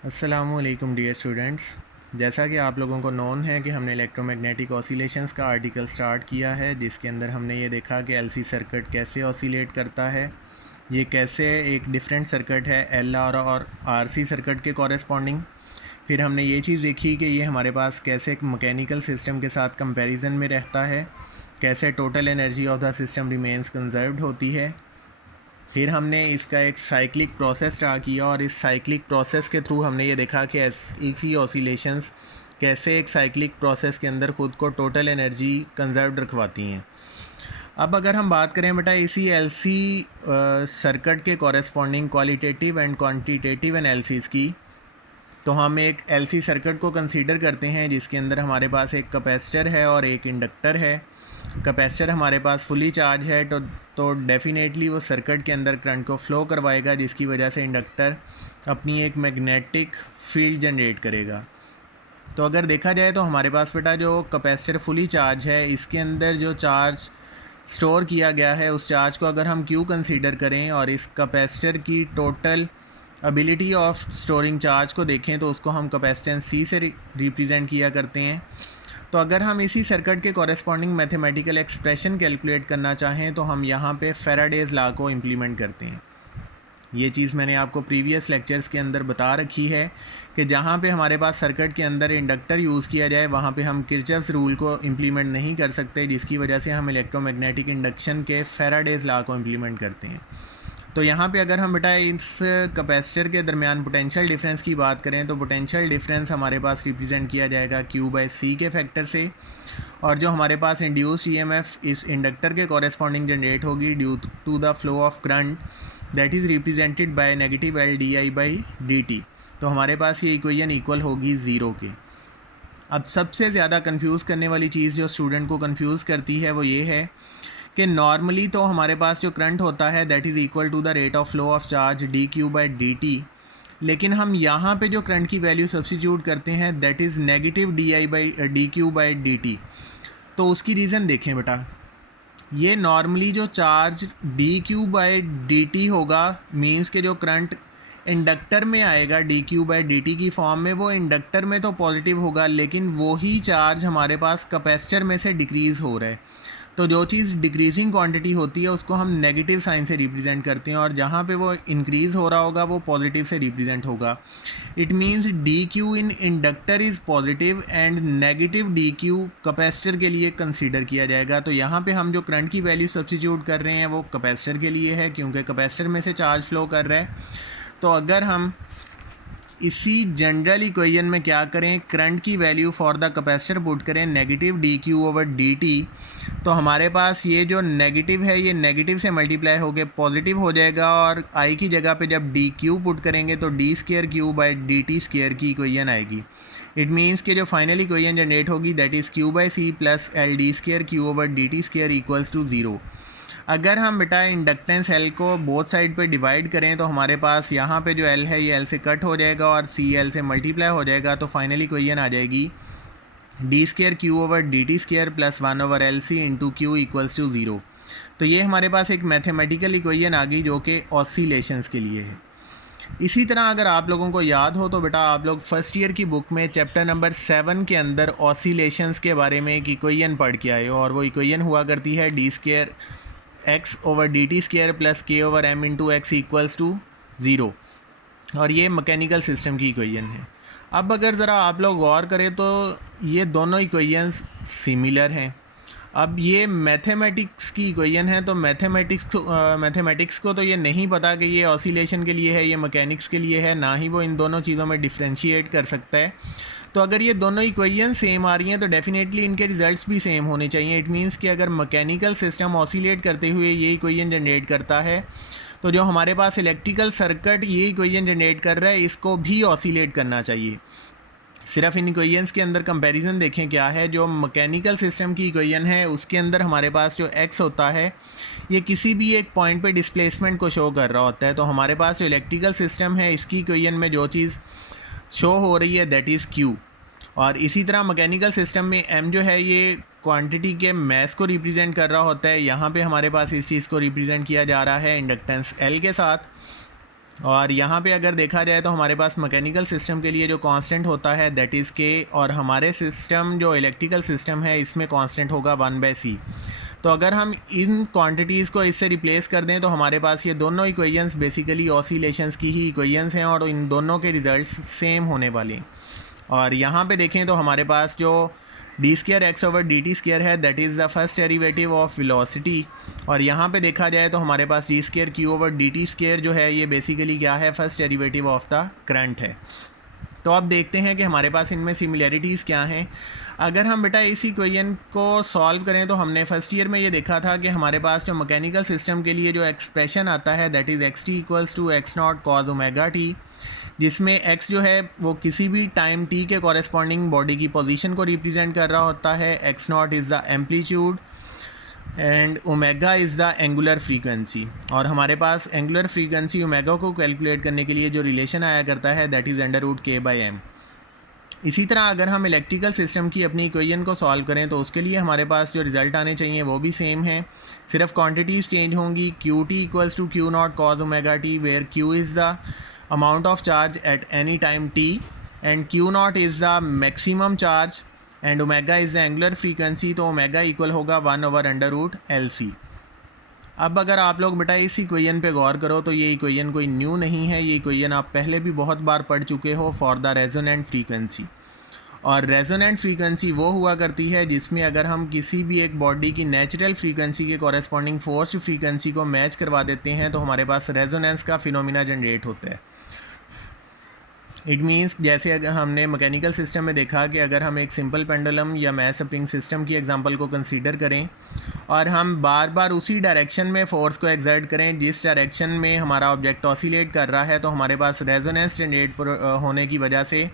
अस्सलामुअलैकुम dear students. जैसा कि आप लोगों को नोन है कि हमने इलेक्ट्रोमैग्नेटिक ऑसिलेशंस का आर्टिकल स्टार्ट किया है, जिसके अंदर हमने ये देखा कि एलसी सर्किट कैसे ऑसिलेट करता है। ये कैसे एक डिफरेंट सर्किट है एलआर और आरसी सर्किट के कॉरेस्पॉन्डिंग। फिर हमने ये चीज़ देखी कि ये हमारे पास कैसे एक मैकेनिकल सिस्टम के साथ कंपैरिजन में रहता है, कैसे total energy of the system remains conserved होती है। फिर हमने इसका एक साइक्लिक प्रोसेस स्टार्ट किया और इस साइक्लिक प्रोसेस के थ्रू हमने ये देखा कि एसी ऑसिलेशंस कैसे एक साइक्लिक प्रोसेस के अंदर ख़ुद को टोटल एनर्जी कंजर्व्ड रखवाती हैं। अब अगर हम बात करें बेटा इसी एलसी सर्किट के corresponding qualitative and quantitative analysis की, तो हम एक एलसी सर्किट को कंसीडर करते हैं जिसके अंदर हमारे पास एक कैपेसिटर है और एक इंडक्टर है। कैपेसिटर हमारे पास फुली चार्ज है तो डेफिनेटली वो सर्किट के अंदर करंट को फ्लो करवाएगा, जिसकी वजह से इंडक्टर अपनी एक मैग्नेटिक फील्ड जनरेट करेगा। तो अगर देखा जाए तो हमारे पास बेटा जो कैपेसिटर फुली चार्ज है, इसके अंदर जो चार्ज स्टोर किया गया है उस चार्ज को अगर हम क्यू कंसीडर करें और इस कैपेसिटर की total ability of storing charge को देखें तो उसको हम कैपेसिटेंस सी से रिप्रेजेंट किया करते हैं। तो अगर हम इसी सर्किट के कॉरेस्पॉन्डिंग मैथमेटिकल एक्सप्रेशन कैलकुलेट करना चाहें तो हम यहाँ पे फैराडेज लॉ को इम्प्लीमेंट करते हैं। ये चीज़ मैंने आपको प्रीवियस लेक्चर्स के अंदर बता रखी है कि जहाँ पे हमारे पास सर्किट के अंदर इंडक्टर यूज़ किया जाए वहाँ पे हम किरचॉफ्स रूल को इम्प्लीमेंट नहीं कर सकते, जिसकी वजह से हम इलेक्ट्रोमैग्नेटिक इंडक्शन के फैराडेज लॉ को इम्प्लीमेंट करते हैं। तो यहाँ पे अगर हम बेटा इस कैपेसिटर के दरमियान पोटेंशियल डिफरेंस की बात करें तो पोटेंशियल डिफरेंस हमारे पास रिप्रेजेंट किया जाएगा Q/C के फैक्टर से, और जो हमारे पास इंड्यूस्ड ईएमएफ इस इंडक्टर के कॉरेस्पॉन्डिंग जनरेट होगी due to the flow of current that is represented by negative LdI/dt। तो हमारे पास ये इक्वेशन इक्वल होगी ज़ीरो के। अब सबसे ज़्यादा कंफ्यूज करने वाली चीज़ जो स्टूडेंट को कंफ्यूज करती है वो ये है कि नॉर्मली तो हमारे पास जो करंट होता है that is equal to the rate of flow of charge dQ/dt, लेकिन हम यहाँ पे जो करंट की वैल्यू सब्स्टिट्यूट करते हैं दैट इज़ नेगेटिव dQ/dt। तो उसकी रीज़न देखें बेटा, ये नॉर्मली जो चार्ज dQ/dt होगा मींस के जो करंट इंडक्टर में आएगा dQ/dt की फॉर्म में, वो इंडक्टर में तो पॉजिटिव होगा लेकिन वही चार्ज हमारे पास कैपेसिटर में से डिक्रीज़ हो रहा है। तो जो चीज़ डिक्रीजिंग क्वांटिटी होती है उसको हम नेगेटिव साइन से रिप्रेजेंट करते हैं और जहाँ पे वो इंक्रीज़ हो रहा होगा वो पॉजिटिव से रिप्रेजेंट होगा। It means dQ in inductor is positive and negative dQ capacitor के लिए कंसीडर किया जाएगा। तो यहाँ पे हम जो करंट की वैल्यू सब्स्टिट्यूट कर रहे हैं वो कैपेसिटर के लिए है क्योंकि कैपेसिटर में से चार्ज फ्लो कर रहा है। तो अगर हम इसी जनरल इक्वेशन में क्या करें, करंट की value for the capacitor put करें नेगेटिव dQ/dt, तो हमारे पास ये जो नेगेटिव है ये नेगेटिव से मल्टीप्लाई होकर पॉजिटिव हो जाएगा और आई की जगह पे जब dQ पुट करेंगे तो d²Q/dt² की इक्वेशन आएगी। इट मीन्स कि जो फाइनल इक्वेशन जनरेट होगी that is Q/C plus LD²Q/dt² equals to zero. अगर हम बेटा इंडक्टेंस L को बोथ साइड पे डिवाइड करें तो हमारे पास यहाँ पे जो L है ये L से कट हो जाएगा और C L से मल्टीप्लाई हो जाएगा। तो फाइनली इक्वेशन आ जाएगी d²Q/dt² plus 1/LC into Q equals to zero. तो ये हमारे पास एक मैथमेटिकल इक्वेशन आ गई जो कि ऑसिलेशंस के लिए है। इसी तरह अगर आप लोगों को याद हो तो बेटा आप लोग फर्स्ट ईयर की बुक में चैप्टर नंबर 7 के अंदर ऑसिलेशंस के बारे में एक इक्वेशन पढ़ के आए हो और वो इक्वेशन हुआ करती है d²x/dt² plus k/m into x equals to zero, और ये मैकेनिकल सिस्टम की इक्वेशन है। अब अगर ज़रा आप लोग गौर करें तो ये दोनों इक्वेशंस सिमिलर हैं। अब ये मैथमेटिक्स की इक्वेशन है तो मैथमेटिक्स को तो ये नहीं पता कि ये ऑसिलेशन के लिए है ये मैकेनिक्स के लिए है, ना ही वो इन दोनों चीज़ों में डिफ्रेंशिएट कर सकता है। तो अगर ये दोनों इक्वेशन सेम आ रही हैं तो डेफिनेटली इनके रिजल्ट्स भी सेम होने चाहिए। इट मीन्स कि अगर मैकेनिकल सिस्टम ऑसिलेट करते हुए ये इक्वेशन जनरेट करता है तो जो हमारे पास इलेक्ट्रिकल सर्किट ये इक्वेशन जनरेट कर रहा है इसको भी ऑसिलेट करना चाहिए। सिर्फ इन इक्वेशंस के अंदर कंपैरिजन देखें क्या है। जो मैकेनिकल सिस्टम की इक्वेशन है उसके अंदर हमारे पास जो x होता है ये किसी भी एक पॉइंट पे डिस्प्लेसमेंट को शो कर रहा होता है। तो हमारे पास जो इलेक्ट्रिकल सिस्टम है इसकी इक्वेशन में जो चीज़ शो हो रही है दैट इज़ Q, और इसी तरह मैकेनिकल सिस्टम में m जो है ये क्वांटिटी के मैस को रिप्रेजेंट कर रहा होता है। यहाँ पे हमारे पास इस चीज़ को रिप्रेजेंट किया जा रहा है इंडक्टेंस L के साथ। और यहाँ पे अगर देखा जाए तो हमारे पास मैकेनिकल सिस्टम के लिए जो कांस्टेंट होता है दैट इज़ के, और हमारे सिस्टम जो इलेक्ट्रिकल सिस्टम है इसमें कांस्टेंट होगा 1/c। तो अगर हम इन क्वांटिटीज़ को इससे रिप्लेस कर दें तो हमारे पास ये दोनों इक्वेशंस बेसिकली ऑसिलेशंस की ही इक्वेशंस हैं और इन दोनों के रिजल्ट्स सेम होने वाले हैं। और यहाँ पे देखें तो हमारे पास जो d2x/dt² है that is the first derivative of velocity, और यहाँ पे देखा जाए तो हमारे पास d2q/dt² जो है ये बेसिकली क्या है, first derivative of the current है। तो अब देखते हैं कि हमारे पास इनमें सिमिलैरिटीज़ क्या हैं। अगर हम बेटा इस इक्वेशन को सॉल्व करें तो हमने फर्स्ट ईयर में ये देखा था कि हमारे पास जो मैकेनिकल सिस्टम के लिए जो एक्सप्रेशन आता है that is xt=x0 cos ωt, जिसमें x जो है वो किसी भी टाइम t के कॉरेस्पॉन्डिंग बॉडी की पोजीशन को रिप्रेजेंट कर रहा होता है, x0 is the amplitude and omega is the angular frequency. और हमारे पास एंगुलर फ्रीक्वेंसी ओमेगा को कैलकुलेट करने के लिए जो रिलेशन आया करता है दैट इज़ √k/m। इसी तरह अगर हम इलेक्ट्रिकल सिस्टम की अपनी इक्वेशन को सॉल्व करें तो उसके लिए हमारे पास जो रिज़ल्ट आने चाहिए वो भी सेम है, सिर्फ क्वांटिटीज़ चेंज होंगी। Qt=Q0 cos ωt where Q is the amount of charge at any time t and Q0 is the maximum charge and omega is the angular frequency, तो omega इक्वल होगा 1/√LC। अब अगर आप लोग बेटा इस equation पे गौर करो तो ये इक्वेशन कोई न्यू नहीं है, ये इक्वेशन आप पहले भी बहुत बार पढ़ चुके हो फॉर द रेजोनेंट फ्रीक्वेंसी। और रेजोनेंट फ्रीक्वेंसी वो हुआ करती है जिसमें अगर हम किसी भी एक बॉडी की नेचुरल फ्रीक्वेंसी के कॉरेस्पॉन्डिंग फोर्स्ड फ्रीक्वेंसी को मैच करवा देते हैं तो हमारे पास रेजोनेंस का फिनोमिना जनरेट होता है। इट मीन्स जैसे अगर हमने मैकेनिकल सिस्टम में देखा कि अगर हम एक सिंपल पेंडुलम या मैथ स्प्रिंग सिस्टम की एग्जांपल को कंसीडर करें और हम बार बार उसी डायरेक्शन में फोर्स को एक्सर्ट करें जिस डायरेक्शन में हमारा ऑब्जेक्ट ऑसिलेट कर रहा है, तो हमारे पास रेजोनेंस जनरेट होने की वजह से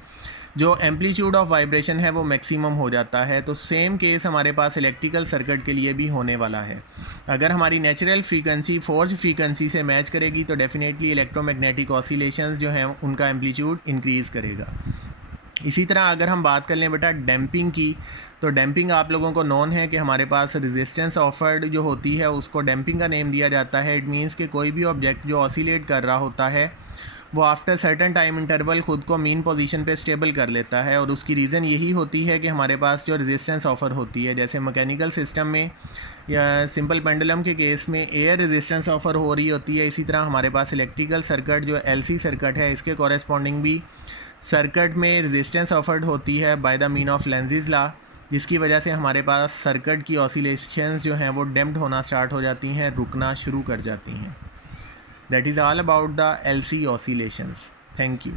जो एम्पलीट्यूड ऑफ वाइब्रेशन है वो मैक्सिमम हो जाता है। तो सेम केस हमारे पास इलेक्ट्रिकल सर्किट के लिए भी होने वाला है। अगर हमारी नेचुरल फ्रीक्वेंसी फोर्स फ्रीक्वेंसी से मैच करेगी तो डेफिनेटली इलेक्ट्रोमैग्नेटिक ऑसिलेशंस जो हैं उनका एम्पलीट्यूड इंक्रीज़ करेगा। इसी तरह अगर हम बात कर लें बेटा डैम्पिंग की, तो डैम्पिंग आप लोगों को नोन है कि हमारे पास रेजिस्टेंस ऑफर्ड जो होती है उसको डैम्पिंग का नेम दिया जाता है। इट मीन्स कि कोई भी ऑब्जेक्ट जो ऑसिलेट कर रहा होता है वो आफ्टर सर्टन टाइम इंटरवल ख़ुद को मीन पोजीशन पे स्टेबल कर लेता है, और उसकी रीज़न यही होती है कि हमारे पास जो रेजिस्टेंस ऑफर होती है, जैसे मैकेनिकल सिस्टम में या सिंपल पेंडुलम के केस में एयर रेजिस्टेंस ऑफर हो रही होती है, इसी तरह हमारे पास इलेक्ट्रिकल सर्किट जो LC सर्किट है इसके कॉरेस्पॉन्डिंग भी सर्किट में रेजिस्टेंस ऑफर्ड होती है by the mean of Lenz's law, जिसकी वजह से हमारे पास सर्किट की ऑसिलेशंस जो हैं वो डैम्प्ड होना स्टार्ट हो जाती हैं, रुकना शुरू कर जाती हैं। That is all about the LC oscillations. Thank you.